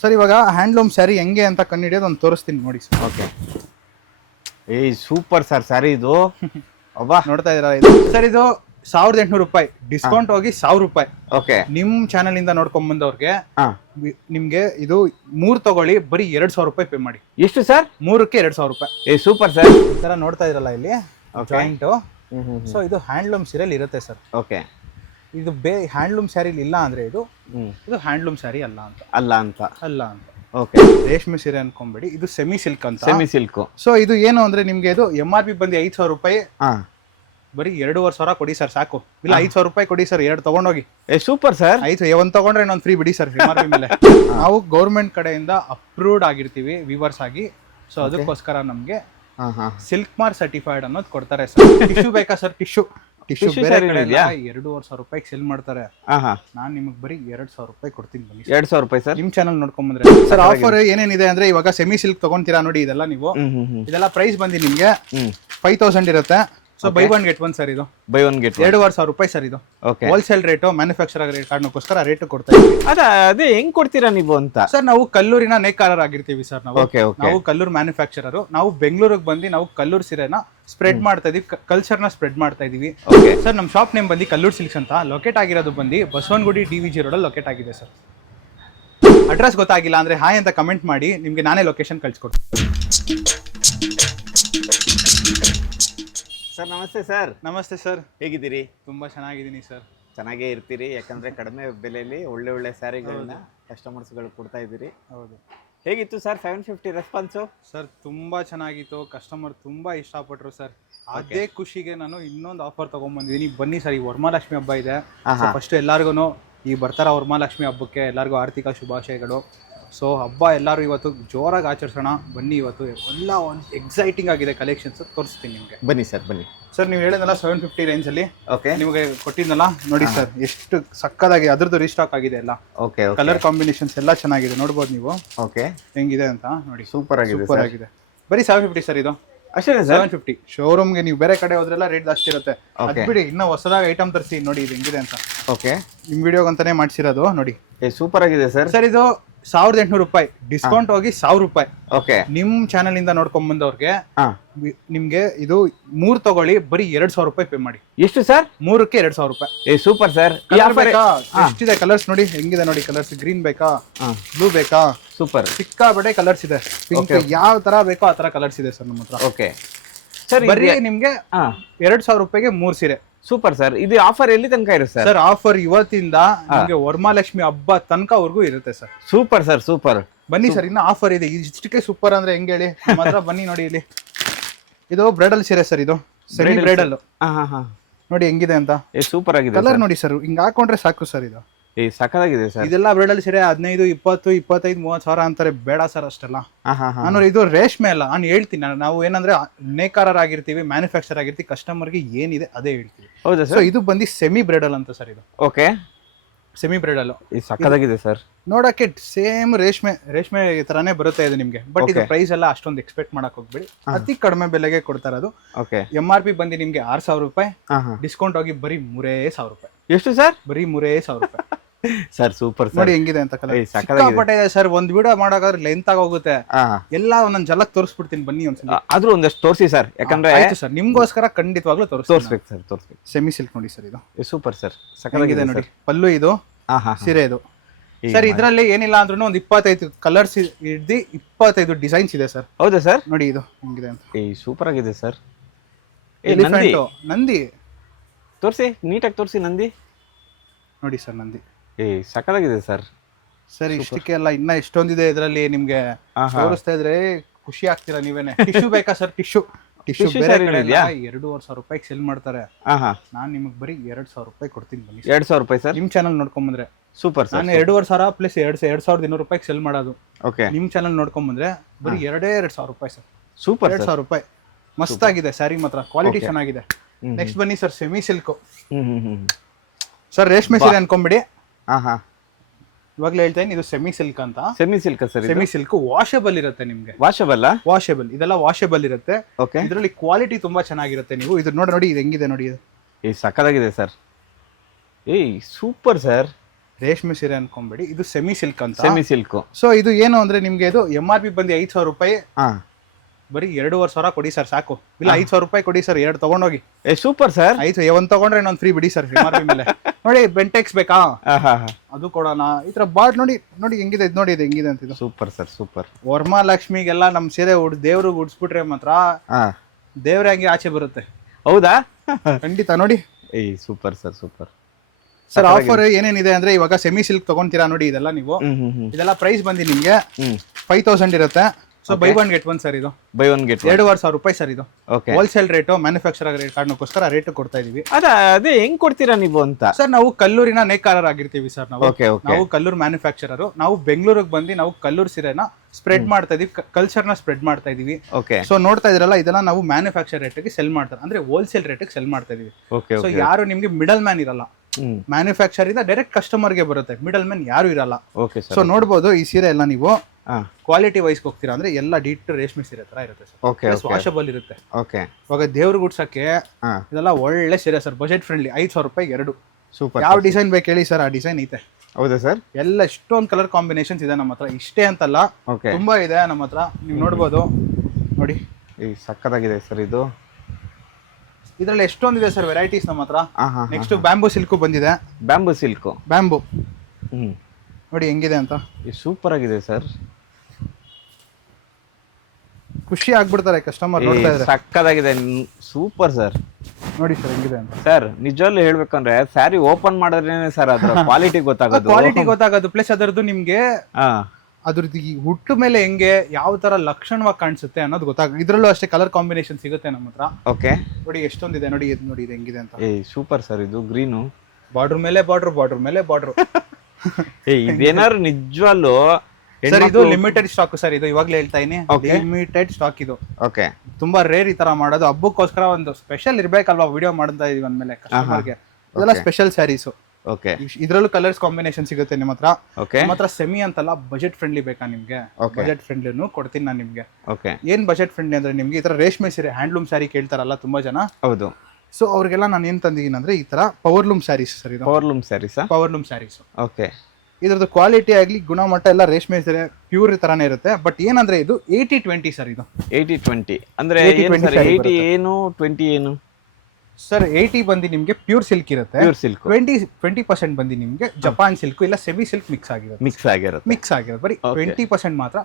Sir ಇವಾಗ handloom sari ಹೆಂಗೆ ಅಂತ ಕಂಡುಹಿಡಿಯೋದು ಒಂದು ತೋರಿಸ್ತೀನಿ ನೋಡಿ sir. Okay. Super sir sari ಇದು. ಅಬ್ಬಾ, ನೋಡ್ತಾ ಇದೀರಾ ಇದು ಸರ್, ಇದು 1800 ರೂಪಾಯಿ ಡಿಸ್ಕೌಂಟ್ ಹೋಗಿ 1000 ರೂಪಾಯಿ. ಓಕೆ. ನಿಮ್ ಚಾನಲ್ ಇಂದ ನೋಡ್ಕೊಂಡ್ ಬಂದವ್ರಿಗೆ ಹಾ, ನಿಮ್ಗೆ ಇದು 3 ತಗೊಳ್ಳಿ, ಬರೀ 2000 ರೂಪಾಯಿ ಪೇ ಮಾಡಿ. ಎಷ್ಟು ಸರ್? 3ಕ್ಕೆ 2000 ರೂಪಾಯಿ. Super sir. ಈ ತರ ನೋಡ್ತಾ ಇದ್ರಲ್ಲ ಇಲ್ಲಿ ಜಾಯಿಂಟ್. ಸೊ ಇದು ಹ್ಯಾಂಡ್ಲೂಮ್ ಸೀರೆಲ್ ಇರುತ್ತೆ ಸರ್. ಓಕೆ. ಇದು ಹ್ಯಾಂಡ್ಲೂಮ್ ಸ್ಯಾರಿಲಿ ಇಲ್ಲ ಅಂದ್ರೆ ಇದು ಹ್ಯಾಂಡ್ಲೂಮ್ ಸ್ಯಾರಿ ಅಲ್ಲ ಅಂತ. ಓಕೆ. ರೇಷ್ಮೆ ಸೀರೆ ಅನ್ಕೊಂಬೇಡಿ, ಇದು ಸೆಮಿ ಸಿಲ್ಕ್ ಅಂತ. Semi silk. ಸೊ ಇದು ಏನು ಅಂದ್ರೆ ನಿಮ್ಗೆ ಇದು MRP ಬಂದು 5000 ರೂಪಾಯಿ. ಹಾ, ಬರೀ 2500 ಕೊಡಿ ಸರ್ ಸಾಕು. ಇಲ್ಲ 5000 ರೂಪಾಯಿ ಕೊಡಿ ಸರ್, 2 ತಗೊಂಡೋಗಿ. Super sir. ಒಂದ್ ತಗೊಂಡ್ರೆ ಇನ್ನೊಂದು ಫ್ರೀ ಬಿಡಿ ಸರ್ MRP ಮೇಲೆ. ನಾವು ಗೌರ್ಮೆಂಟ್ ಕಡೆಯಿಂದ ಅಪ್ರೂವ್ಡ್ ಆಗಿರ್ತೀವಿ ವಿವರ್ಸ್ ಆಗಿ. ಸೊ ಅದಕ್ಕೋಸ್ಕರ ನಮ್ಗೆ ಸಿಲ್ಕ್ ಮಾರ್ಕ್ ಸರ್ಟಿಫೈಡ್ ಅನ್ನೋದು ಕೊಡ್ತಾರೆ ಸರ್. ಟಿಶ್ಯೂ ಬೇಕಾ ಸರ್? ಟಿಶ್ಯೂ ಬೇರೆ ಕಡೆ 2500 ರೂಪಾಯಿ ಸೆಲ್ ಮಾಡ್ತಾರೆ. ನಾನ್ ನಿಮಗೆ ಬರೀ 2000 ರೂಪಾಯಿ ಕೊಡ್ತೀನಿ ಬನ್ನಿ. 2000 ರೂಪಾಯಿ ಸರ್. ನಿಮ್ ಚಾನಲ್ ನೋಡ್ಕೊಂಡ್ ಬಂದ್ರೆ ಸರ್ ಆಫರ್ ಏನೇನಿದೆ ಅಂದ್ರೆ, ಇವಾಗ ಸೆಮಿ ಸಿಲ್ಕ್ ತಗೊಂತೀರಾ ನೋಡಿ, ಇದೆಲ್ಲ ನೀವು ಇದೆಲ್ಲ ಪ್ರೈಸ್ ಬಂದು ನಿಮ್ಗೆ 5000 ಇರುತ್ತೆ. So by one get one sir. ಇದು ಬೈ ಒನ್ ಗೆಟ್ 2500 ರೂಪಾಯಿ ಸರ್. ಇದು okay. Wholesale rate, manufacture rate ಕಾರಣಕ್ಕೋಸ್ಕರ ರೇಟ್ ಕೊಡ್ತಾ ಇದ್ದೀವಿ. ಅದೇ ಹೆಂಗ್ ಕೊಡ್ತೀರಾ ನೀವು ಅಂತ ಸರ್? ನಾವು ಕಲ್ಲೂರಿನ ನೇಕಾರರ್ ಆಗಿರ್ತೀವಿ ಸರ್. ನಾವು ಕಲ್ಲೂರು ಮ್ಯಾನುಫ್ಯಾಕ್ಚರರ್. ನಾವು ಬೆಂಗಳೂರಿಗೆ ಬಂದು ನಾವು ಕಲ್ಲೂರು ಸೀರೆನ ಸ್ಪ್ರೆಡ್ ಮಾಡ್ತಾ ಇದೀವಿ, ಕಲ್ಚರ್ನ ಸ್ಪ್ರೆಡ್ ಮಾಡ್ತಾ ಇದೀವಿ. ಸರ್ ನಮ್ಮ ಶಾಪ್ ನೇಮ್ ಬಂದು ಕಲ್ಲೂರು ಸಿಲ್ಕ್ಸ್ ಅಂತ. ಲೊಕೇಟ್ ಆಗಿರೋದು ಬಂದು ಬಸವನಗುಡಿ DVG ರೋಡಲ್ಲಿ ಲೊಕೇಟ್ ಆಗಿದೆ ಸರ್. ಅಡ್ರೆಸ್ ಗೊತ್ತಾಗಿಲ್ಲ ಅಂದ್ರೆ ಹಾಯ್ ಅಂತ ಕಮೆಂಟ್ ಮಾಡಿ, ನಿಮ್ಗೆ ನಾನೇ ಲೊಕೇಶನ್ ಕಳ್ಸಿಕೊಡ್ತೀನಿ. ಸರ್ ನಮಸ್ತೆ ಸರ್. ನಮಸ್ತೆ ಸರ್, ಹೇಗಿದ್ದೀರಿ? ತುಂಬಾ ಚೆನ್ನಾಗಿದ್ದೀನಿ ಸರ್. ಚೆನ್ನಾಗೇ ಇರ್ತೀರಿ, ಯಾಕಂದ್ರೆ ಕಡಿಮೆ ಬೆಲೆಯಲ್ಲಿ ಒಳ್ಳೆ ಸ್ಯಾರಿಗಳನ್ನ ಕಸ್ಟಮರ್ಸ್ಗಳು ಕೊಡ್ತಾ ಇದ್ದೀರಿ. ಹೌದು. ಹೇಗಿತ್ತು ಸರ್ 750 ರೆಸ್ಪಾನ್ಸು? ಸರ್ ತುಂಬಾ ಚೆನ್ನಾಗಿತ್ತು, ಕಸ್ಟಮರ್ ತುಂಬಾ ಇಷ್ಟಪಟ್ರು ಸರ್. ಅದೇ ಖುಷಿಗೆ ನಾನು ಇನ್ನೊಂದು ಆಫರ್ ತಗೊಂಡ್ಬಂದಿದ್ದೀನಿ. ಬನ್ನಿ ಸರ್, ಈ ವರಮಹಾಲಕ್ಷ್ಮಿ ಹಬ್ಬ ಇದೆ. ಫಸ್ಟ್ ಎಲ್ಲರಿಗೂ ಈ ಬರ್ತಾರ ವರಮಹಾಲಕ್ಷ್ಮಿ ಹಬ್ಬಕ್ಕೆ ಎಲ್ಲರಿಗೂ ಆರ್ಥಿಕ ಶುಭಾಶಯಗಳು. ಸೊ ಹಬ್ಬ ಎಲ್ಲರೂ ಇವತ್ತು ಜೋರಾಗಿ ಆಚರಿಸೋಣ ಬನ್ನಿ. ಇವತ್ತು ಎಲ್ಲ ಒಂದು ಎಕ್ಸೈಟಿಂಗ್ ಆಗಿದೆ ಕಲೆಕ್ಷನ್ಸ್, ತೋರಿಸ್ತೀನಿ ನಿಮಗೆ. ಬನ್ನಿ ಸರ್, ಬನ್ನಿ ಸರ್. ನೀವು ಹೇಳಿದ್ನಲ್ಲ 750 ರೇಂಜಲ್ಲಿ ಓಕೆ ನಿಮಗೆ ಕೊಟ್ಟಿದ್ನಲ್ಲ ನೋಡಿ ಸರ್, ಎಷ್ಟು ಸಕ್ಕದಾಗಿ ಅದ್ರದ್ದು ರೀಸ್ಟಾಕ್ ಆಗಿದೆ ಎಲ್ಲ. ಓಕೆ. ಕಲರ್ ಕಾಂಬಿನೇಷನ್ಸ್ ಎಲ್ಲ ಚೆನ್ನಾಗಿದೆ, ನೋಡ್ಬೋದು ನೀವು. ಓಕೆ. ಹೆಂಗಿದೆ ಅಂತ ನೋಡಿ. ಸೂಪರ್ ಆಗಿದೆ. ಬರೀ 750 ಸರ್. ಇದು ಅಷ್ಟೇ 750. ಶೋರೂಮ್ಗೆ ನೀವು ಬೇರೆ ಕಡೆ ಹೋದ್ರೆಲ್ಲ ರೇಟ್ ಜಾಸ್ತಿ ಇರುತ್ತೆ. ಅದ್ ಬಿಡಿ, ಇನ್ನ ಹೊಸದಾಗಿ ಐಟಮ್ ತರಿಸಿ ನೋಡಿ ಇದು ಹೆಂಗಿದೆ ಅಂತ. ಓಕೆ. ನಿಮ್ ವಿಡಿಯೋಗಂತಾನೆ ಮಾಡ್ಸಿರೋದು ನೋಡಿ. ಸೂಪರ್ ಆಗಿದೆ ಸರ್. ಸರ್ ಇದು 1800 ರೂಪಾಯಿ ಡಿಸ್ಕೌಂಟ್ ಹೋಗಿ 1000 ರೂಪಾಯಿ. ಓಕೆ. ನಿಮ್ ಚಾನಲ್ ಇಂದ ನೋಡ್ಕೊಂಡ್ ಬಂದವ್ರಿಗೆ ನಿಮ್ಗೆ ಇದು 3 ತಗೊಳ್ಳಿ, ಬರೀ 2000 ರೂಪಾಯಿ ಪೇ ಮಾಡಿ. ಎಷ್ಟು ಸರ್? 3ಕ್ಕೆ 2000 ರೂಪಾಯಿ. Super sir. ಎಷ್ಟಿದೆ ಕಲರ್ಸ್ ನೋಡಿ, ಹೆಂಗಿದೆ ನೋಡಿ ಕಲರ್ಸ್. ಗ್ರೀನ್ ಬೇಕಾ, ಬ್ಲೂ ಬೇಕಾ? ಸೂಪರ್. ಸಿಕ್ಕಾಪಟ್ಟೆ ಕಲರ್ಸ್ ಇದೆ. ಪಿಂಕ್ ಯಾವ ತರ ಬೇಕೋ ಆ ತರ ಕಲರ್ಸ್ ಇದೆ ಸರ್ ನಮ್ಮ ಹತ್ರ. Okay sir. ಬರೀ ನಿಮ್ಗೆ 2000 ರೂಪಾಯಿಗೆ 3 ಸೀರೆ. Super sir. ಇದು ಆಫರ್ ಎಲ್ಲಿ ತನಕ ಇರುತ್ತೆ ಸರ್? ಆಫರ್ ಇವತ್ತಿಂದ ನಿಮ್ಗೆ ವರಮಹಾಲಕ್ಷ್ಮಿ ಹಬ್ಬ ತನಕವರೆಗೂ ಇರುತ್ತೆ ಸರ್. Super sir, super. ಬನ್ನಿ ಸರ್, ಇನ್ನ ಆಫರ್ ಇದೆ. ಇಷ್ಟಕ್ಕೆ ಸೂಪರ್ ಅಂದ್ರೆ ಹೆಂಗ್ ಹೇಳಿ, ಮಾತ್ರ ಬನ್ನಿ ನೋಡಿ. ಇಲ್ಲಿ ಇದು ಬ್ರೈಡಲ್ ಸೀರೆ ಸರ್. ಇದು ಸೆಮಿ ಬ್ರೈಡಲ್. ನೋಡಿ ಹೆಂಗಿದೆ ಅಂತ. ಸೂಪರ್ ಆಗಿದೆ. ಕಲರ್ ನೋಡಿ ಸರ್, ಹಿಂಗ್ ಹಾಕೊಂಡ್ರೆ ಸಾಕು ಸರ್. ಇದು ಸಕ್ಕದಾಗಿದೆ ಸರ್. ಇದೆಲ್ಲ ಬ್ರೈಡಲ್ ಸೀರೆ 15, 20, 25, 30 ಸಾವಿರ ಅಂತಾರೆ. ಬೇಡ ಸರ್ ಅಷ್ಟೆಲ್ಲ. ನಾನು ಇದು ರೇಷ್ಮೆ ಅಲ್ಲ, ನಾನು ಹೇಳ್ತೀನಿ. ನಾವು ಏನಂದ್ರೆ ನೇಕಾರರ್ ಆಗಿರ್ತೀವಿ, ಮ್ಯಾನುಫ್ಯಾಕ್ಚರ್ ಆಗಿರ್ತೀವಿ, ಕಸ್ಟಮರ್ಗೆ ಏನಿದೆ ಅದೇ ಹೇಳ್ತೀವಿ. ಹೌದಾ ಸರ್? ಇದು ಬಂದು ಸೆಮಿ ಬ್ರೈಡಲ್ ಅಂತ ಸರ್. ಇದು ಓಕೆ. ಸೆಮಿ ಬ್ರೈಡಲ್ ಸಕ್ಕದಾಗಿದೆ ಸರ್. ನೋಡಕ್ಕೆ ಸೇಮ್ ರೇಷ್ಮೆ ತರಾನೇ ಬರುತ್ತೆ ಇದು ನಿಮ್ಗೆ. ಬಟ್ ಇದು ಪ್ರೈಸ್ ಎಲ್ಲ ಅಷ್ಟೊಂದು ಎಕ್ಸ್ಪೆಕ್ಟ್ ಮಾಡಕ್ ಹೋಗ್ಬೇಡಿ, ಅತಿ ಕಡಿಮೆ ಬೆಲೆಗೆ ಕೊಡ್ತಾ ಇರೋದು. ಓಕೆ. MRP ಬಂದು ನಿಮ್ಗೆ 6000 ರೂಪಾಯಿ, ಡಿಸ್ಕೌಂಟ್ ಹೋಗಿ ಬರೀ 3000 ರೂಪಾಯಿ. ಎಷ್ಟು ಸರ್? ಬರೀ 3000 ರೂಪಾಯಿ ಸರ್. ಸೂಪರ್ ನೋಡಿ ಹೆಂಗಿದೆ ಅಂತ. ಸಿಕ್ಕಾಪಟ್ಟೆ ಇದೆ ಸರ್. ಒಂದ್ ವಿಡಿಯೋ ಮಾಡೋಕಾದ್ರೆ ಲೆಂತ್ ಆಗೋಗುತ್ತೆ. ಎಲ್ಲ ಒಂದೊಂದ್ ಜಲಕ್ ತೋರಿಸ್ಬಿಡ್ತೀನಿ ಬನ್ನಿ ಒಂದ್ಸಲ. ಆದ್ರೂ ಒಂದಷ್ಟು ತೋರಿಸಿ ಸರ್, ಯಾಕಂದ್ರೆ ಸರ್ ನಿಮ್ಗೋಸ್ಕರ ಖಂಡಿತವಾಗ್ಲೂ ತೋರಿಸ್ಬೇಕು ಸರ್, ತೋರಿಸ್ಬೇಕು. ಸೆಮಿ ಸಿಲ್ಕ್ ನೋಡಿ ಸರ್. ಇದು ಸೂಪರ್ ಸರ್, ಸಕ್ಕದಾಗಿದೆ ನೋಡಿ. ಪಲ್ಲು ಇದು, ಸೀರೆ ಇದು ಸರ್. ಇದ್ರಲ್ಲಿ ಏನಿಲ್ಲ ಅಂದ್ರೂ ಒಂದು 25 ಕಲರ್ಸ್ ಹಿಡ್ದು 25 ಡಿಸೈನ್ಸ್ ಇದೆ ಸರ್. ಹೌದಾ ಸರ್? ನೋಡಿ ಇದು ಹೆಂಗಿದೆ ಅಂತ. ಸೂಪರ್ ಆಗಿದೆ ಸರ್. ನಂದಿ ತೋರಿಸಿ, ನೀಟಾಗಿ ತೋರಿಸಿ. ನಂದಿ ನೋಡಿ ಸರ್, ನಂದಿ ಸಕ್ಕದಾಗಿದೆ ಸರ್. ಸರ್ ಇಷ್ಟಕ್ಕೆ ಎಲ್ಲ ಇನ್ನ ಎಷ್ಟೊಂದಿದೆ ಇದರಲ್ಲಿ. ನಿಮ್ಗೆ ತೋರಿಸ್ತಾ ಇದ್ರೆ ಖುಷಿ ಆಗ್ತೀರಾ ನೀವೇನೆ. ಟಿಶ್ಯೂ ಬೇಕಾ ಸರ್? ಟಿಶ್ಯೂ ಬೇರೆ ಕಡೆ 2500 ರೂಪಾಯಿ ಸೆಲ್ ಮಾಡ್ತಾರೆ. ನಾನ್ ನಿಮಗೆ ಬರೀ 2000 ರೂಪಾಯಿ ಕೊಡ್ತೀನಿ ಬನ್ನಿ. 2000 ರೂಪಾಯಿ ಸರ್. ನಿಮ್ ಚಾನಲ್ ನೋಡ್ಕೊಂಡ್ ಬಂದ್ರೆ ಸೂಪರ್ ಸರ್. ನಾನು 2500 ಪ್ಲಸ್ 2200 ರೂಪಾಯಿ ಸೆಲ್ ಮಾಡೋದು. ಓಕೆ. ನಿಮ್ ಚಾನಲ್ ನೋಡ್ಕೊಂಡ್ ಬಂದ್ರೆ ಬರೀ 2000 ರೂಪಾಯಿ ಸರ್. ಸೂಪರ್. 2000 ರೂಪಾಯಿ. ಮಸ್ತ್ ಆಗಿದೆ ಸ್ಯಾರಿ ಮಾತ್ರ, ಕ್ವಾಲಿಟಿ ಚೆನ್ನಾಗಿದೆ. ನೆಕ್ಸ್ಟ್ ಬನ್ನಿ ಸರ್, ಸೆಮಿ ಸಿಲ್ಕ್ ಸರ್. ರೇಷ್ಮೆ ಸೀರೆ ಅನ್ಕೊಂಬಿಡಿ. ಇವಾಗ್ಲೇ ಹೇಳ್ತೇನೆ, ಇದು ಸೆಮಿ ಸಿಲ್ಕ್ ಅಂತ. Semi silk sir. Semi silk washable ಇರುತ್ತೆ ನಿಮ್ಗೆ. ವಾಷಬಲ್ ಇದೆಲ್ಲ ವಾಷಬಲ್ ಇರುತ್ತೆ. ಇದರಲ್ಲಿ ಕ್ವಾಲಿಟಿ ತುಂಬಾ ಚೆನ್ನಾಗಿರುತ್ತೆ. ನೀವು ಇದು ನೋಡಿ, ಇದು ಹೆಂಗಿದೆ ನೋಡಿ. ಇದು ಸಕ್ಕದಾಗಿದೆ ಸರ್. Super sir. ರೇಷ್ಮೆ ಸೀರೆ ಅನ್ಕೊಂಬೇಡಿ, ಇದು ಸೆಮಿ ಸಿಲ್ಕ್ ಅಂತ. Semi silk. ಸೊ ಇದು ಏನು ಅಂದ್ರೆ ನಿಮ್ಗೆ ಇದು MRP ಬಂದು 5,000 ರೂಪಾಯಿ, ಹಾ ಬರೀ 2,500 ಕೊಡಿ ಸರ್ ಸಾಕು. ಇಲ್ಲ 5,000 ರೂಪಾಯಿ ಕೊಡಿ ಸರ್, 2 ತಗೊಂಡೋಗಿ. Super sir. ಒಂದು ತಗೊಂಡ್ರೆ ಇನ್ನೊಂದು ಫ್ರೀ ಬಿಡಿ ಸರ್ MRP ಮೇಲೆ. ನೋಡಿ ಬೆಂಟೆಕ್ಸ್ ಬೇಕಾ, ಅದು ಕೊಡೋಣ. ಈ ತರ ಬಾಟ್ ನೋಡಿ ನೋಡಿ ಹೆಂಗಿದೆ, ಇದು ನೋಡಿ ಇದು ಹೆಂಗಿದೆ ಅಂತ. ಇದು ಸೂಪರ್ ಸರ್, ಸೂಪರ್. ವರಮಹಾಲಕ್ಷ್ಮಿಗೆಲ್ಲ ನಮ್ ಸೀರೆ ದೇವ್ರಿಗೆ ಉಡ್ಸ್ಬಿಟ್ರೆ ಮಾತ್ರ ದೇವ್ರೆ ಹಂಗೆ ಆಚೆ ಬರುತ್ತೆ. ಹೌದಾ? ಖಂಡಿತ ನೋಡಿ. Super sir, super sir. Offer ಏನೇನಿದೆ ಅಂದ್ರೆ ಇವಾಗ ಸೆಮಿ ಸಿಲ್ಕ್ ತಗೊಂತೀರಾ ನೋಡಿ, ಇದೆಲ್ಲ ನೀವು ಇದೆಲ್ಲ ಪ್ರೈಸ್ ಬಂದು ನಿಮ್ಗೆ 5,000 ಇರುತ್ತೆ. So by one get one sir. ಇದು ಬೈ ಒನ್ ಗೆಟ್ 2,500 ರೂಪಾಯಿ ಸರ್. ಇದು okay, wholesale rate, manufacture rate ಕಾರಣಕ್ಕೋಸ್ಕರ ರೇಟ್ ಕೊಡ್ತಾ ಇದೀವಿ. ಅದೇ ಹೆಂಗ್ ಕೊಡ್ತೀರಾ ನೀವು ಅಂತ? ಸರ್ ನಾವು ಕಲ್ಲೂರಿನ ನೇಕಾರರ್ ಆಗಿರ್ತೀವಿ ಸರ್. ನಾವು ಓಕೆ ಓಕೆ. ನಾವು ಕಲ್ಲೂರು ಮ್ಯಾನುಫ್ಯಾಕ್ಚರರ್. ನಾವು ಬೆಂಗಳೂರಿಗೆ ಬಂದು ನಾವು ಕಲ್ಲೂರು ಸೀರೆನ ಸ್ಪ್ರೆಡ್ ಮಾಡ್ತಾ ಇದೀವಿ, ಕಲ್ಚರ್ನ ಸ್ಪ್ರೆಡ್ ಮಾಡ್ತಾ ಇದೀವಿ. ಓಕೆ. ಸೊ ನೋಡ್ತಾ ಇದ್ರಲ್ಲ, ಇದೆಲ್ಲ ನಾವು ಮ್ಯಾನುಫ್ಯಾಕ್ಚರ್ ರೇಟ್ಗೆ ಸೆಲ್ ಮಾಡ್ತಾರೆ, ಅಂದ್ರೆ ಹೋಲ್ಸೇಲ್ ರೇಟ್ಗೆ ಸೆಲ್ ಮಾಡ್ತಾ ಇದೀವಿ. ಓಕೆ. ಸೊ ಯಾರು ನಿಮ್ಗೆ ಮಿಡಲ್ ಮ್ಯಾನ್ ಇರಲ್ಲ, ಮ್ಯಾನುಫ್ಯಾಕ್ಚರ್ ಇಂದ ಡೈರೆಕ್ಟ್ ಕಸ್ಟಮರ್ ಗೆ ಬರುತ್ತೆ, ಮಿಡಲ್ ಮ್ಯಾನ್ ಯಾರು ಇರಲ್ಲ. Okay sir. ಸೊ ನೋಡ್ಬೋದು ಈ ಸೀರೆ ಎಲ್ಲ ನೀವು ಕ್ವಾಲಿಟಿ ವೈಸ್ ಹೋಗ್ತೀರಾ ಅಂದ್ರೆ ಎಲ್ಲ ಡೀಟ್ ರೇಷ್ಮೆ ಸೀರೆ ತರ ಇರುತ್ತೆ ಸರ್. ಓಕೆ. ವಾಷಬಲ್ ಇರುತ್ತೆ. ಓಕೆ. ಇವಾಗ ದೇವ್ರಿಗೆ ಗುಡ್ಸಕ್ಕೆ ಇದೆಲ್ಲ ಒಳ್ಳೆ ಸೀರೆ ಸರ್, ಬಜೆಟ್ ಫ್ರೆಂಡ್ಲಿ. 5,000 ರೂಪಾಯಿ 2. ಸೂಪರ್. ಯಾವ ಡಿಸೈನ್ ಬೇಕು ಹೇಳಿ ಸರ್, ಆ ಡಿಸೈನ್ ಐತೆ. ಹೌದಾ ಸರ್? ಎಲ್ಲ ಇಷ್ಟೊಂದು ಕಲರ್ ಕಾಂಬಿನೇಷನ್ಸ್ ಇದೆ ನಮ್ಮ ಹತ್ರ. ಇಷ್ಟೇ ಅಂತಲ್ಲ, ತುಂಬಾ ಇದೆ ನಮ್ಮ ಹತ್ರ. ನೀವು ನೋಡ್ಬೋದು ನೋಡಿ, ಸಕ್ಕತ್ತಾಗಿದೆ ಸರ್. ಇದು ಇದ್ರಲ್ಲಿ ಎಷ್ಟೊಂದಿದೆ ಸರ್ ವೆರೈಟೀಸ್ ನಮ್ಮ ಹತ್ರ. ನೆಕ್ಸ್ಟ್ ಬ್ಯಾಂಬೂ ಸಿಲ್ಕು ಬಂದಿದೆ. ಬ್ಯಾಂಬೂ ಸಿಲ್ಕು, ಬ್ಯಾಂಬೂ ನೋಡಿ ಹೆಂಗಿದೆ ಅಂತ. ಸೂಪರ್ ಆಗಿದೆ ಸರ್. ಖುಷಿ ಆಗ್ಬಿಡ್ತಾರೆ ಕಸ್ಟಮರ್ ನೋಡ್ತಾ ಇದ್ರೆ. ಸಕ್ಕತ್ತಾಗಿದೆ, ಸೂಪರ್ ಸರ್. ನೋಡಿ ಸರ್ ಹೆಂಗಿದೆ ಅಂತ. ಸರ್ ನಿಜವಾಗ್ಲೂ ಹೇಳ್ಬೇಕಂದ್ರೆ ಸ್ಯಾರಿ ಓಪನ್ ಮಾಡಿದ್ರೇನೆ ಸರ್ ಅದ್ರ ಕ್ವಾಲಿಟಿ ಗೊತ್ತಾಗೋದು. ಕ್ವಾಲಿಟಿ ಗೊತ್ತಾಗೋದು, ಪ್ಲಸ್ ಅದರದ್ದು ನಿಮ್ಗೆ ಅದ್ರದ್ದು ಈ ಹುಟ್ಟು ಮೇಲೆ ಹೆಂಗೆ ಯಾವ ತರ ಲಕ್ಷಣವಾಗಿ ಕಾಣಿಸುತ್ತೆ ಅನ್ನೋದು ಗೊತ್ತಾಗ. ಇದ್ರಲ್ಲೂ ಅಷ್ಟೇ ಕಲರ್ ಕಾಂಬಿನೇಷನ್ ಸಿಗುತ್ತೆ ನಮ್ಮ ಹತ್ರ. ಓಕೆ. ನೋಡಿ ಎಷ್ಟೊಂದಿದೆ ನೋಡಿ, ಇದು ನೋಡಿ ಇದು ಹೆಂಗಿದೆ ಅಂತ. Super sir. ಇದು ಗ್ರೀನು, ಬಾರ್ಡರ್ ಮೇಲೆ ಬಾರ್ಡರ್, ಬಾರ್ಡರ್ ಮೇಲೆ ಬಾರ್ಡರ್. ಇದೇನಾದ್ರು ನಿಜವಾಗ್ಲೂ ಸರ್ ಇದು ಲಿಮಿಟೆಡ್ ಸ್ಟಾಕ್ ಸರ್. ಇದು ಇವಾಗ್ಲೇ ಹೇಳ್ತಾ ಇದೀನಿ, ಲಿಮಿಟೆಡ್ ಸ್ಟಾಕ್ ಇದು. ಓಕೆ. ತುಂಬಾ ರೇರ್ ಈ ತರ ಮಾಡೋದು. ಹಬ್ಬಕ್ಕೋಸ್ಕರ ಒಂದು ಸ್ಪೆಷಲ್ ಇರ್ಬೇಕಲ್ವಾ, ವಿಡಿಯೋ ಮಾಡ್ತಾ ಇದೀವಿ ಅಂದ್ಮೇಲೆ ಕಸ್ಟಮರ್ಗೆ. ಇದೆಲ್ಲ ಸ್ಪೆಷಲ್ ಸ್ಯಾರೀಸ್. ಓಕೆ. ಇದ್ರಲ್ಲೂ ಕಲರ್ಸ್ ಕಾಂಬಿನೇಷನ್ ಸಿಗುತ್ತೆ ನಿಮ್ಮ ಹತ್ರ. ಓಕೆ. ನಮ್ಮ ಹತ್ರ ಸೆಮಿ ಅಂತಲ್ಲ, ಬಜೆಟ್ ಫ್ರೆಂಡ್ಲಿ ಬೇಕಾ ನಿಮ್ಗೆ? ಬಜೆಟ್ ಫ್ರೆಂಡ್ಲಿನೂ ಕೊಡ್ತೀನಿ ನಾನು ನಿಮ್ಗೆ. ಓಕೆ. ಏನ್ ಬಜೆಟ್ ಫ್ರೆಂಡ್ಲಿ ಅಂದ್ರೆ ನಿಮ್ಗೆ ಈ ತರ ರೇಷ್ಮೆ ಸೀರೆ, ಹ್ಯಾಂಡ್ಲೂಮ್ ಸ್ಯಾರಿ ಕೇಳ್ತಾರಲ್ಲ ತುಂಬಾ ಜನ. ಹೌದು. ಸೊ ಅವ್ರಿಗೆಲ್ಲ ನಾನು ಏನ್ ತಂದಿದ್ದೀನಿ ಅಂದ್ರೆ ಈ ತರ ಪವರ್ಲೂಮ್ ಸ್ಯಾರೀಸ್ ಸರ್. ಇದು powerloom saris. Powerloom saris. Okay. ಇದ್ರದ್ದು ಕ್ವಾಲಿಟಿ ಆಗ್ಲಿ, ಗುಣಮಟ್ಟ ಎಲ್ಲ ರೇಷ್ಮೆ ಸೀರೆ ಪ್ಯೂರ್ ತರಾನೇ ಇರುತ್ತೆ. ಬಟ್ ಏನಂದ್ರೆ ಇದು 80-20 ಸರ್. ಇದು 80-20 ಅಂದ್ರೆ 80 ಏನು 20 ಏನು ಸರ್? 80 ಬಂದು ನಿಮ್ಗೆ ಪ್ಯೂರ್ ಸಿಲ್ಕ್ ಇರುತ್ತೆ. Pure silk. 20% ಬಂದು ನಿಮ್ಗೆ ಜಪಾನ್ ಸಿಲ್ಕ್ ಇಲ್ಲ ಸೆಮಿ ಸಿಲ್ಕ್ ಮಿಕ್ಸ್ ಆಗಿರುತ್ತೆ. ಮಿಕ್ಸ್ ಆಗಿರುತ್ತೆ. ಬರೀ 20% ಮಾತ್ರ.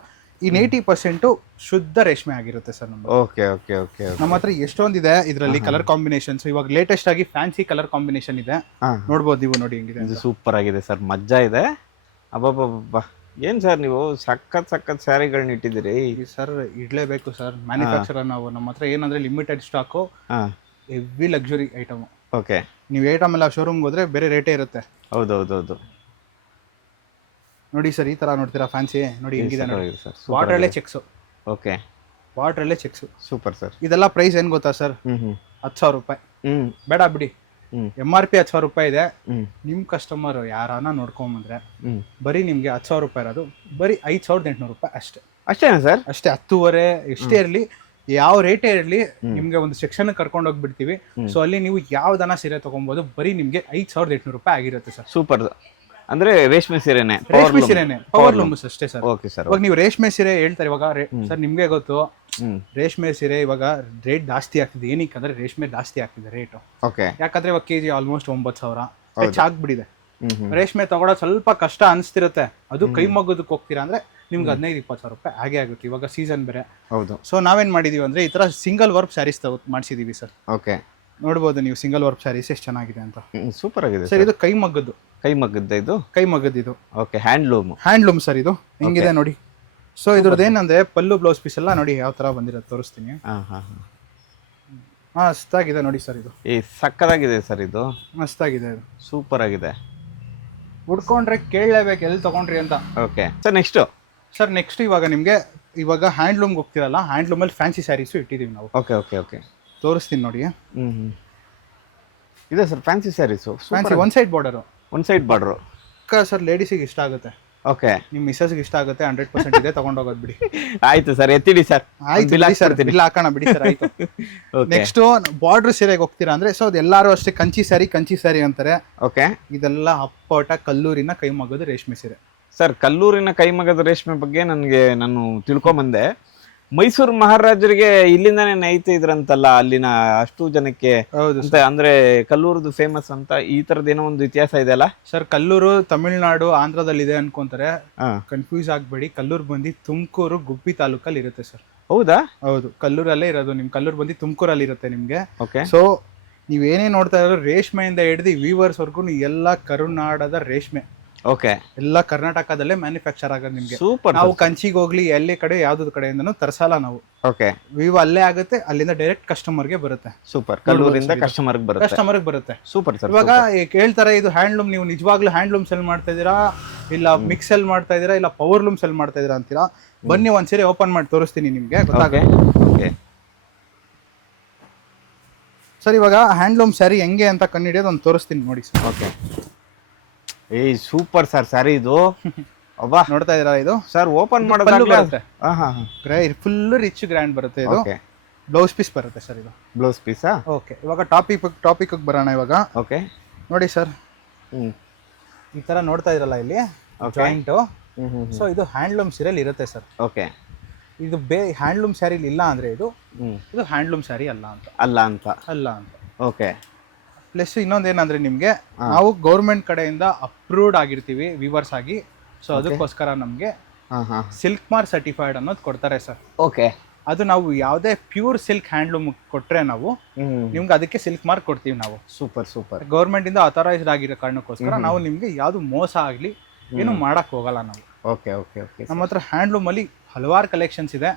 ಇನ್ 80% ಶುದ್ಧ ರೇಷ್ಮೆ ಆಗಿರುತ್ತೆ ಸರ್ ನಮ್ದು. Okay okay okay. ನಮ್ಮ ಹತ್ರ ಎಷ್ಟೊಂದಿದೆ ಇದರಲ್ಲಿ ಕಲರ್ ಕಾಂಬಿನೇಷನ್ಸ್. ಇವಾಗ ಲೇಟೆಸ್ಟ್ ಆಗಿ ಫ್ಯಾನ್ಸಿ ಕಲರ್ ಕಾಂಬಿನೇಷನ್ ಇದೆ, ನೋಡ್ಬೋದು ನೀವು. ನೋಡಿ ಹೆಂಗಿದೆ. ಇದು ಸೂಪರ್ ಆಗಿದೆ ಸರ್, ಮಜ್ಜಾ ಇದೆ. ಅಬ್ಬಬ್ಬಬ್ಬ, ಏನ್ ಸರ್ ನೀವು ಸಖತ್ ಸ್ಯಾರಿಗಳನ್ನ ಇಟ್ಟಿದ್ದೀರಿ ಸರ್. ಇಡ್ಲೇಬೇಕು ಸರ್, ಮ್ಯಾನುಫ್ಯಾಕ್ಚರರ್ ನಾವು. ನಮ್ಮ ಹತ್ರ ಏನಂದ್ರೆ limited stock, heavy luxury item. Okay. ನೀವು ಐಟಮ್ ಎಲ್ಲ ಶೋರೂಮ್ಗೆ ಹೋದ್ರೆ ಬೇರೆ ರೇಟೇ ಇರುತ್ತೆ. ಹೌದೌದೌದು. ನೋಡಿ ಸರ್ ಈ ತರ ನೋಡ್ತೀರಾ ಫ್ಯಾನ್ಸಿ. ನೋಡಿ ಹೆಂಗಿದೆ ನೋಡಿ. ವಾಟರ್ ಅಲ್ಲೇ ಚೆಕ್ಸ್. ಓಕೆ. ವಾಟರ್ ಅಲ್ಲೇ ಚೆಕ್ಸ್. Super sir. ಇದೆಲ್ಲ ಪ್ರೈಸ್ ಏನ್ ಗೊತ್ತಾ ಸರ್? 10,000 ರೂಪಾಯಿ. ಬೇಡ ಬಿಡಿ, MRP 10,000 ರೂಪಾಯಿ ಇದೆ. ನಿಮ್ ಕಸ್ಟಮರ್ ಯಾರನ್ನ ನೋಡ್ಕೊಂಬಂದ್ರೆ ಬರೀ ನಿಮ್ಗೆ 10,000 ರೂಪಾಯಿ ಇರೋದು ಬರೀ 5,800 ರೂಪಾಯಿ ಅಷ್ಟೇ. ಅಷ್ಟೇನಾ ಸರ್? ಅಷ್ಟೇ. 10,500 ಎಷ್ಟೇ ಇರಲಿ, ಯಾವ ರೇಟೇ ಇರಲಿ, ನಿಮ್ಗೆ ಒಂದು ಸೆಕ್ಷನ್ ಕರ್ಕೊಂಡು ಹೋಗ್ಬಿಡ್ತೀವಿ. ಸೊ ಅಲ್ಲಿ ನೀವು ಯಾವ್ದನ್ನ ಸೀರೆ ತಗೊಬಹುದು, ಬರೀ ನಿಮ್ಗೆ 5,800 ರೂಪಾಯಿ ಆಗಿರುತ್ತೆ ಸರ್. ಸೂಪರ್. ಅಂದ್ರೆ ರೇಷ್ಮೆ ಸೀರೆನೆ, ಪವರ್ ಲೂಮ್ಸ್ ಅಷ್ಟೇ ಸರ್. Okay sir. ಇವಾಗ ನೀವು ರೇಷ್ಮೆ ಸೀರೆ ಹೇಳ್ತಾರೆ ಇವಾಗ ಸರ್, ನಿಮ್ಗೆ ಗೊತ್ತು ರೇಷ್ಮೆ ಸೀರೆ ಇವಾಗ ರೇಟ್ ಜಾಸ್ತಿ ಆಗ್ತಿದೆ. ಏನಕ್ಕೆ ಅಂದ್ರೆ ರೇಷ್ಮೆ ಜಾಸ್ತಿ ಆಗ್ತಿದೆ ರೇಟು. ಓಕೆ. ಯಾಕಂದ್ರೆ ಇವಾಗ ಕೆಜಿ ಆಲ್ಮೋಸ್ಟ್ 9,000 ಹೆಚ್ಚಾಗ್ಬಿಟ್ಟಿದೆ. ರೇಷ್ಮೆ ತಗೊಳೋದು ಸ್ವಲ್ಪ ಕಷ್ಟ ಅನಿಸ್ತಿರುತ್ತೆ. ಅದು ಕೈ ಮಗ್ಗದಕ್ಕೆ ಹೋಗ್ತೀರಾ ಅಂದ್ರೆ ನಿಮ್ಗೆ 15-20,000 ರೂಪಾಯಿ ಹಾಗೆ ಆಗುತ್ತೆ. ಇವಾಗ ಸೀಸನ್ ಬೇರೆ. ಹೌದು. ಸೊ ನಾವೇನ್ ಮಾಡಿದೀವಿ ಅಂದ್ರೆ ಈ ತರ ಸಿಂಗಲ್ ವರ್ಕ್ ಸ್ಯಾರೀಸ್ ಮಾಡಿಸಿದೀವಿ ಸರ್. ಓಕೆ. ನೋಡ್ಬೋದು ನೀವು ಸಿಂಗಲ್ ವರ್ಕ್ ಸ್ಯಾರೀಸ್ ಎಷ್ಟು ಚೆನ್ನಾಗಿದೆ ಅಂತ. ಸೂಪರ್ ಆಗಿದೆ ಸರ್. ಇದು ಕೈ ಮಗ್ಗದ್ದು. ಇದು ಕೈ ಮಗ್ಗದ್ದು ಇದು. ಓಕೆ. Handloom sir. ಇದು ಹೆಂಗಿದೆ ನೋಡಿ. ಸೊ ಇದ್ರದ್ದು ಏನಂದ್ರೆ ಪಲ್ಲು ಬ್ಲೌಸ್ ಪೀಸ್ ಎಲ್ಲ ನೋಡಿ ಯಾವ ತರ ಬಂದಿರೋದು ತೋರಿಸ್ತೀನಿ. ಮಸ್ತಾಗಿದೆ ನೋಡಿ ಸರ್. ಇದು ಸಕ್ಕತ್ತಾಗಿದೆ ಸರ್. ಇದು ಮಸ್ತಾಗಿದೆ. ಇದು ಸೂಪರ್ ಆಗಿದೆ. ಉಡ್ಕೊಂಡ್ರೆ ಕೇಳಲೇಬೇಕು ಎಲ್ಲಿ ತಗೊಂಡ್ರಿ ಅಂತ. Okay sir. ನೆಕ್ಸ್ಟ್ ಇವಾಗ ನಿಮ್ಗೆ ಇವಾಗ ಹ್ಯಾಂಡ್ಲೂಮ್ಗೆ ಹೋಗ್ತಿರಲ್ಲ, ಹ್ಯಾಂಡ್ಲೂಮಲ್ಲಿ ಫ್ಯಾನ್ಸಿ ಸ್ಯಾರೀಸು ಇಟ್ಟಿದ್ದೀವಿ ನಾವು. Okay okay okay. ತೋರಿಸ್ತೀನಿ ನೋಡಿ. ಇದೆ sir fancy saris. Fancy one side border ಸರ್. ಲೇಡೀಸಿಗೆ ಇಷ್ಟ ಆಗುತ್ತೆ. ಓಕೆ ನಿಮ್ ಮಿಸ್ಸಸ್ಗೆ ಇಷ್ಟ ಆಗುತ್ತೆ 100% ಇದೆ ತಗೊಂಡೋಗೋದು ಬಿಡಿ. ಆಯ್ತು ಸರ್, ಎತ್ತಿಡಿ ಸರ್. ಆಯ್ತು ಬಿಲ್ ಬಿಡಿ ಸರ್, ಹಾಕ್ಬಿಡ್ತೀನಿ. ಬಿಲ್ ಹಾಕೋಣ ಬಿಡಿ ಸರ್. ಆಯ್ತು. ಓಕೆ ನೆಕ್ಸ್ಟ್ ಬಾರ್ಡರ್ ಸೀರೆಗೆ ಹೋಗ್ತೀರಾ ಅಂದ್ರೆ ಸೊ ಅದೆಲ್ಲರೂ ಅಷ್ಟೇ ಕಂಚಿ ಸ್ಯಾರಿ ಅಂತಾರೆ. ಓಕೆ ಇದೆಲ್ಲ ಅಪ್ಪಟ ಕಲ್ಲೂರಿನ ಕೈಮಗ್ಗದ ರೇಷ್ಮೆ ಸೀರೆ. ಸರ್, ಕಲ್ಲೂರಿನ ಕೈಮಗ್ಗದ ರೇಷ್ಮೆ ಬಗ್ಗೆ ನಾನು ತಿಳ್ಕೊಂಬಂದೆ. ಮೈಸೂರು ಮಹಾರಾಜರಿಗೆ ಇಲ್ಲಿಂದಾನೇ ನೈತ ಇದ್ರಂತಲ್ಲ ಅಲ್ಲಿನ ಅಷ್ಟು ಜನಕ್ಕೆ ಹೌದು ಅಂತ, ಅಂದ್ರೆ ಕಲ್ಲೂರದು ಫೇಮಸ್ ಅಂತ ಈ ತರದ ಏನೋ ಒಂದು ಇತಿಹಾಸ ಇದೆ ಅಲ್ಲ ಸರ್. ಕಲ್ಲೂರು ತಮಿಳ್ನಾಡು ಆಂಧ್ರದಲ್ಲಿ ಇದೆ ಅನ್ಕೊಂತಾರೆ, ಹಾ. ಕನ್ಫ್ಯೂಸ್ ಆಗ್ಬೇಡಿ. ಕಲ್ಲೂರು ಬಂದು ತುಮಕೂರು ಗುಬ್ಬಿ ತಾಲೂಕಲ್ಲಿ ಇರುತ್ತೆ ಸರ್. ಹೌದಾ? ಹೌದು, ಕಲ್ಲೂರಲ್ಲೇ ಇರೋದು. ನಿಮ್ ಕಲ್ಲೂರು ಬಂದು ತುಮಕೂರಲ್ಲಿ ಇರುತ್ತೆ ನಿಮ್ಗೆ. ಓಕೆ. ಸೊ ನೀವೇನೇ ನೋಡ್ತಾ ಇರೋ ರೇಷ್ಮೆಯಿಂದ ಹಿಡಿದು ವೀವರ್ಸ್ ವರ್ಗು ಎಲ್ಲ ಕರುನಾಡದ ರೇಷ್ಮೆ, ಓಕೆ, ಎಲ್ಲ ಕರ್ನಾಟಕದಲ್ಲೇ ಮ್ಯಾನುಫ್ಯಾಕ್ಚರ್ ಆಗೋದು ನಿಮ್ಗೆ. ಸೂಪರ್. ನಾವು ಕಂಚಿಗೆ ಹೋಗ್ಲಿ ಎಲ್ಲೇ ಕಡೆ ಯಾವ್ದು ಕಡೆಯಿಂದನೂ ತರ್ಸಲ್ಲ ನಾವು. ಓಕೆ, ವಿವ್ ಅಲ್ಲೇ ಆಗುತ್ತೆ, ಅಲ್ಲಿಂದ ಡೈರೆಕ್ಟ್ ಕಸ್ಟಮರ್ಗೆ ಬರುತ್ತೆ. ಸೂಪರ್. ಕಲ್ಲೂರಿಂದ ಕಸ್ಟಮರ್ಗೆ ಬರುತ್ತೆ. Super sir. ಇವಾಗ ಕೇಳ್ತಾರೆ ಇದು ಹ್ಯಾಂಡ್ಲೂಮ್, ನೀವು ನಿಜವಾಗ್ಲೂ ಹ್ಯಾಂಡ್ಲೂಮ್ ಸೆಲ್ ಮಾಡ್ತಾ ಇದೀರಾ ಇಲ್ಲ ಮಿಕ್ಸ್ ಸೆಲ್ ಮಾಡ್ತಾ ಇದೀರಾ ಇಲ್ಲ ಪವರ್ ಲೂಮ್ ಸೆಲ್ ಮಾಡ್ತಾ ಇದೀರಾ ಅಂತೀರಾ? ಬನ್ನಿ ಒಂದ್ಸರಿ ಓಪನ್ ಮಾಡಿ ತೋರಿಸ್ತೀನಿ ನಿಮ್ಗೆ, ಗೊತ್ತಾಗುತ್ತೆ. ಓಕೆ ಸರ್, ಇವಾಗ ಹ್ಯಾಂಡ್ಲೂಮ್ ಸ್ಯಾರಿ ಹೆಂಗೆ ಅಂತ ಕಂಡುಹಿಡಿಯೋದು ಒಂದು ತೋರಿಸ್ತೀನಿ ನೋಡಿ ಸರ್. ಓಕೆ. ಏಯ್ ಸೂಪರ್ ಸರ್ ಸ್ಯಾರಿ ಇದು. ಅಬ್ಬಾ, ನೋಡ್ತಾ ಇದೀರಾ? ಇದು ಸರ್ ಓಪನ್ ಪಲ್ಲು ಮಾಡೋದಾಗ್ಲೇ ಬರುತ್ತೆ, ಹಾ ಫುಲ್ ರಿಚ್ ಗ್ರ್ಯಾಂಡ್ ಬರುತ್ತೆ. ಇದು ಓಕೆ. ಬ್ಲೌಸ್ ಪೀಸ್ ಬರುತ್ತೆ ಸರ್. ಇದು ಬ್ಲೌಸ್ ಪೀಸಾ? ಓಕೆ. ಇವಾಗ ಟಾಪಿಕ್ ಬರೋಣ. ಇವಾಗ ಓಕೆ ನೋಡಿ ಸರ್, ಹ್ಮ್ ಈ ತರ ನೋಡ್ತಾ ಇದ್ರಲ್ಲ ಇಲ್ಲಿ ಜಾಯಿಂಟು. ಸೊ ಇದು ಹ್ಯಾಂಡ್ಲೂಮ್ ಸೀರೆಯಲ್ಲಿ ಇರುತ್ತೆ ಸರ್. ಓಕೆ. ಇದು ಹ್ಯಾಂಡ್ಲೂಮ್ ಸ್ಯಾರಿಲಿ ಇಲ್ಲ ಅಂದ್ರೆ ಇದು ಹ್ಯಾಂಡ್ಲೂಮ್ ಸ್ಯಾರಿ ಅಲ್ಲ ಅಂತ. ಓಕೆ. ಪ್ಲಸ್ ಇನ್ನೊಂದೇನಂದ್ರೆ ನಿಮ್ಗೆ ನಾವು ಗೌರ್ಮೆಂಟ್ ಕಡೆಯಿಂದ ಅಪ್ರೂವ್ಡ್ ಆಗಿರ್ತೀವಿ ವಿವರ್ಸ್ ಆಗಿ. ಸೊ ಅದಕ್ಕೋಸ್ಕರ ನಮ್ಗೆ ಸಿಲ್ಕ್ ಮಾರ್ಕ್ ಸರ್ಟಿಫೈಡ್ ಅನ್ನೋದು ಕೊಡ್ತಾರೆ ಸರ್. ಓಕೆ. ಅದು ನಾವು ಯಾವುದೇ ಪ್ಯೂರ್ ಸಿಲ್ಕ್ ಹ್ಯಾಂಡ್ಲೂಮ್ ಕೊಟ್ರೆ ನಾವು ನಿಮ್ಗೆ ಅದಕ್ಕೆ ಸಿಲ್ಕ್ ಮಾರ್ಕ್ ಕೊಡ್ತೀವಿ ನಾವು. ಸೂಪರ್. ಗೌರ್ಮೆಂಟ್ ಇಂದ ಅಥರೈಸ್ಡ್ ಆಗಿರೋ ಕಾರಣಕ್ಕೋಸ್ಕರ ನಾವು ನಿಮ್ಗೆ ಯಾವ್ದು ಮೋಸ ಆಗ್ಲಿ ಏನು ಮಾಡಕ್ ಹೋಗಲ್ಲ ನಾವು. ಓಕೆ. ನಮ್ಮ ಹತ್ರ ಹ್ಯಾಂಡ್ಲೂಮ್ ಅಲ್ಲಿ ಹಲವಾರು ಕಲೆಕ್ಷನ್ಸ್ ಇದೆ.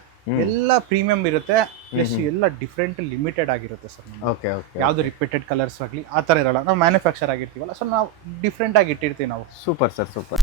ಎಲ್ಲ ಪ್ರೀಮಿಯಂ ಇರುತ್ತೆ, ಪ್ಲಸ್ ಎಲ್ಲ ಡಿಫ್ರೆಂಟ್ ಲಿಮಿಟೆಡ್ ಆಗಿರುತ್ತೆ ಸರ್. ಓಕೆ. ಯಾವ್ದು ರಿಪೀಟೆಡ್ ಕಲರ್ಸ್ ಆಗಲಿ ಆ ಥರ ಇರಲ್ಲ. ನಾವು ಮ್ಯಾನುಫ್ಯಾಕ್ಚರ್ ಆಗಿರ್ತೀವಲ್ಲ, ಸೊ ನಾವು ಡಿಫ್ರೆಂಟ್ ಆಗಿ ಇಟ್ಟಿರ್ತೀವಿ ನಾವು. Super sir, super.